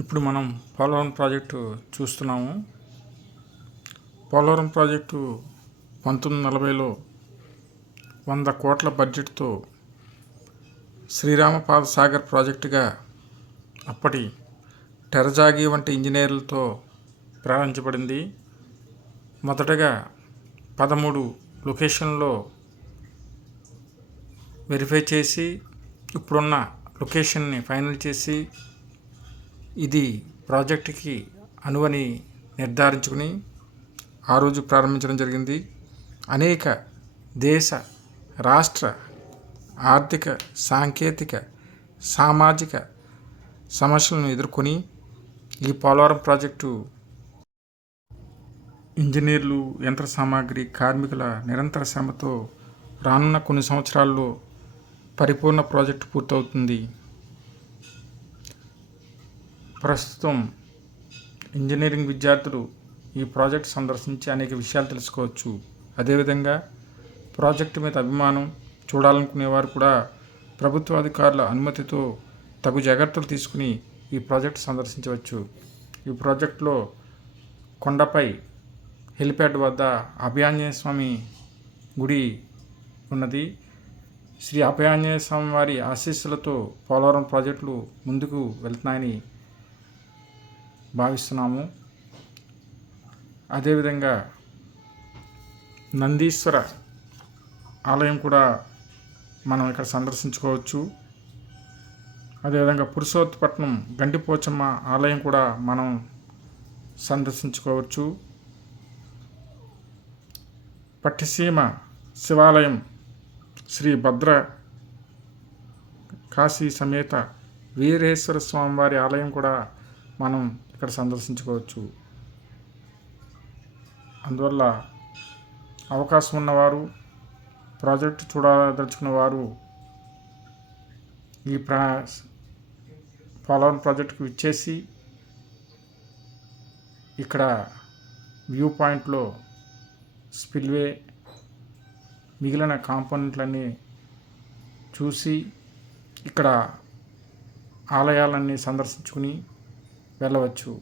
ఇప్పుడు మనం పోలవరం ప్రాజెక్టు చూస్తున్నాము. పోలవరం ప్రాజెక్టు 1940లో 100 కోట్ల బడ్జెట్తో శ్రీరామపాద సాగర్ ప్రాజెక్టుగా అప్పటి టెరజాగి వంటి ఇంజనీర్లతో ప్రారంభించబడింది. మొదటగా 13 లొకేషన్లో వెరిఫై చేసి ఇప్పుడున్న లొకేషన్ని ఫైనల్ చేసి ఇది ప్రాజెక్టుకి అనువని నిర్ధారించుకుని ఆ రోజు ప్రారంభించడం జరిగింది. అనేక దేశ రాష్ట్ర ఆర్థిక సాంకేతిక సామాజిక సమస్యలను ఎదుర్కొని ఈ పోలవరం ప్రాజెక్టు ఇంజనీర్లు, యంత్ర సామాగ్రి, కార్మికుల నిరంతర శ్రమతో రానున్న కొన్ని సంవత్సరాల్లో పరిపూర్ణ ప్రాజెక్టు పూర్తవుతుంది. ప్రస్తుతం ఇంజనీరింగ్ విద్యార్థులు ఈ ప్రాజెక్ట్ సందర్శించి అనేక విషయాలు తెలుసుకోవచ్చు. అదేవిధంగా ప్రాజెక్టు మీద అభిమానం చూడాలనుకునేవారు కూడా ప్రభుత్వ అధికారుల అనుమతితో తగు జాగ్రత్తలు తీసుకుని ఈ ప్రాజెక్టు సందర్శించవచ్చు. ఈ ప్రాజెక్టులో కొండపై హెలిప్యాడ్ వద్ద అభయాంజనేయ స్వామి గుడి ఉన్నది. శ్రీ అభయాంజనేయ స్వామి వారి ఆశీస్సులతో పోలవరం ప్రాజెక్టులు ముందుకు వెళ్తున్నాయని భావిస్తున్నాము. అదేవిధంగా నందీశ్వర ఆలయం కూడా మనం ఇక్కడ సందర్శించుకోవచ్చు. అదేవిధంగా పురుషోత్తపట్నం గండిపోచమ్మ ఆలయం కూడా మనం సందర్శించుకోవచ్చు. పట్టిసీమ శివాలయం శ్రీ భద్ర కాశీ సమేత వీరేశ్వర స్వామివారి ఆలయం కూడా మనం ఇక్కడ సందర్శించుకోవచ్చు. అందువల్ల అవకాశం ఉన్నవారు, ప్రాజెక్టు చూడదలుచుకున్న వారు ఈ పోలవరం ప్రాజెక్టుకు ఇచ్చేసి ఇక్కడ వ్యూ పాయింట్లో స్పిల్వే మిగిలిన కాంపోనెంట్లన్నీ చూసి ఇక్కడ ఆలయాలన్నీ సందర్శించుకుని వెళ్ళవచ్చు.